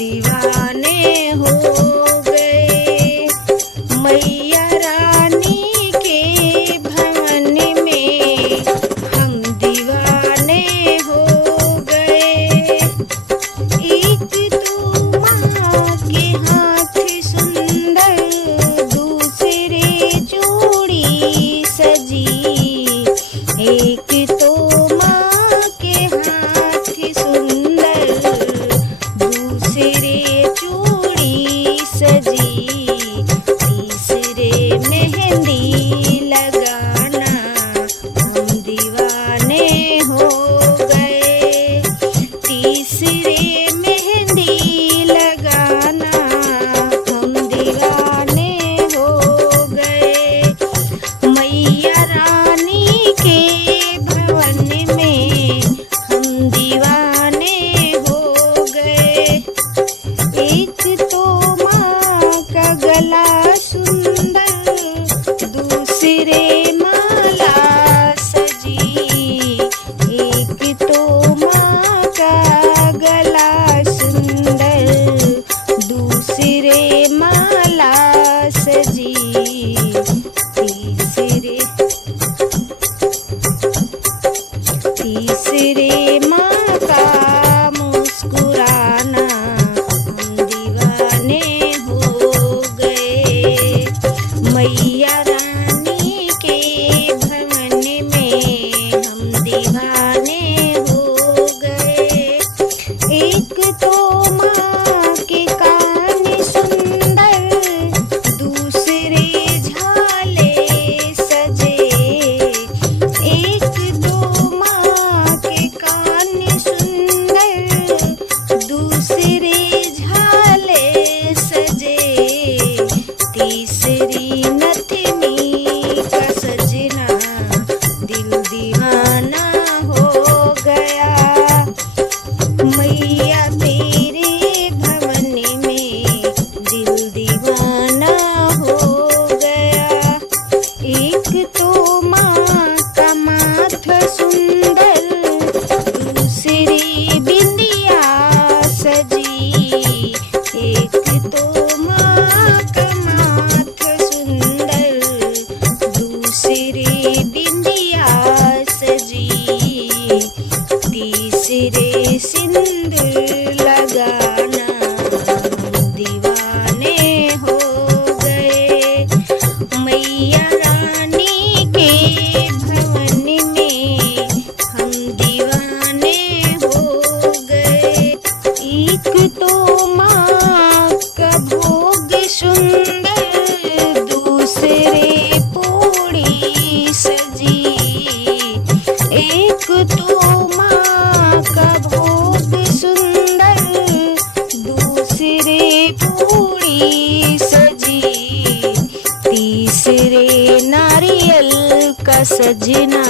दीवाने हो गए। मैया रानी के भवन में हम दीवाने हो गए। एक तो माँ के हाथ सुंदर, दूसरे चूड़ी सजी। एक तो माँ के हाथ सुंदर, दूसरे चूड़ी सजी। तीसरे मेहंदी लगाना हम दीवाने हो गए। तीसरे मेहंदी लगाना हम दीवाने हो गए। मैया रानी के भवन में हम दीवाने हो गए। एक तो माँ का गला सुंदर, दूसरे माला सजी। एक तो माँ का गला सुंदर, दूसरे माला सजी। तीसरे माँ का मुस्कुराना हम दीवाने हो गए। मैया रानी के भवन में हम दीवाने हो गए। एक तो माँ के कान सुंदर, दूसरे झाले सजे। एक तो माँ के कान सुंदर, दूसरे झाले सजे। तीसरी नथनी का सजना दिल दीवाना हो गया। मैया तेरे भवन में दिल दीवाना हो गया। एक तो माँ का माथा सुंदर, दूसरी बिंदिया सजी। एक तो माँ का माथा सुंदर, दूसरी बिंदिया सजी। तीसरे सिंदूर लगाना हम दीवाने हो गए। मैया रानी के भवन में हम दीवाने हो गए। एक तो माँ का भोग सुंदर, दूसरे पूड़ी सजी। एक तो माँ का भोग सुंदर, दूसरे पूड़ी सजी। तीसरे नारियल का सजना